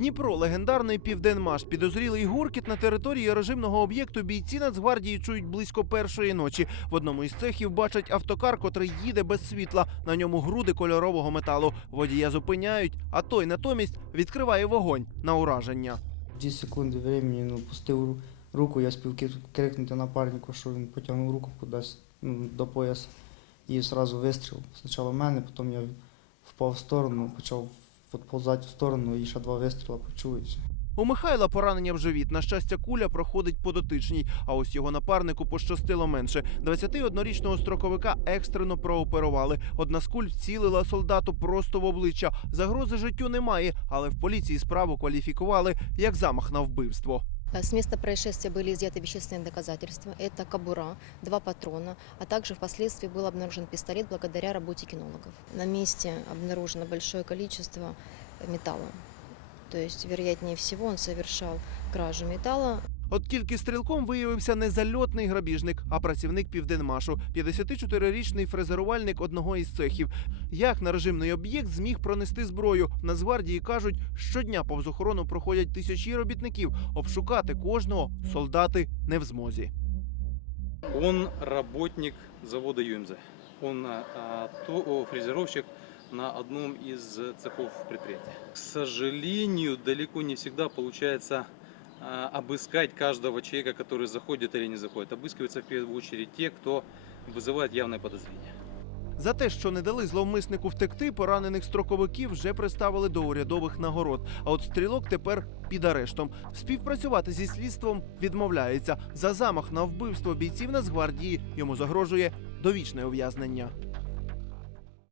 Дніпро, легендарний південмаш. Підозрілий гуркіт на території режимного об'єкту бійці Нацгвардії чують близько першої ночі. В одному із цехів бачать автокар, котрий їде без світла. На ньому груди кольорового металу. Водія зупиняють, а той натомість відкриває вогонь на ураження. Дві секунди времени, ну, пустив ру- руку, я спів крикнути напарнику, що він потягнув руку кудись ну, до пояса. І одразу вистріл. Спочатку мене, потім я впав в сторону, почав відповзати в сторону і ще два вистріла почув. У Михайла поранення в живіт. На щастя, куля проходить по дотичній. А ось його напарнику пощастило менше. 21-річного строковика екстрено прооперували. Одна з куль вцілила солдату просто в обличчя. Загрози життю немає, але в поліції справу кваліфікували як замах на вбивство. Э, С места происшествия были изъяты вещественные доказательства. Это кобура, два патрона, а также впоследствии был обнаружен пистолет благодаря работе кинологов. На месте обнаружено большое количество металла. То есть, вероятнее всего, он совершал кражу металла. От тільки стрілком виявився не зальотний грабіжник, а працівник південмашу, 54-річний фрезерувальник одного із цехів. Як на режимний об'єкт зміг пронести зброю? В Нацгвардії кажуть, щодня повз охорону проходять тисячі робітників. Обшукати кожного солдати не в змозі. Он работник завода ЮМЗ. Он фрезеровщик на одном из цехов предприятия. К сожалению, далеко не всегда получается обыскать каждого человека, который заходит или не заходит. Обыскиваются в первую очередь те, кто вызывает явное подозрение. За те, що не дали зловмиснику втекти, поранених строковиків вже приставили до урядових нагород. А от стрілок тепер під арештом. Співпрацювати зі слідством відмовляється. За замах на вбивство бійців Нацгвардії йому загрожує довічне ув'язнення.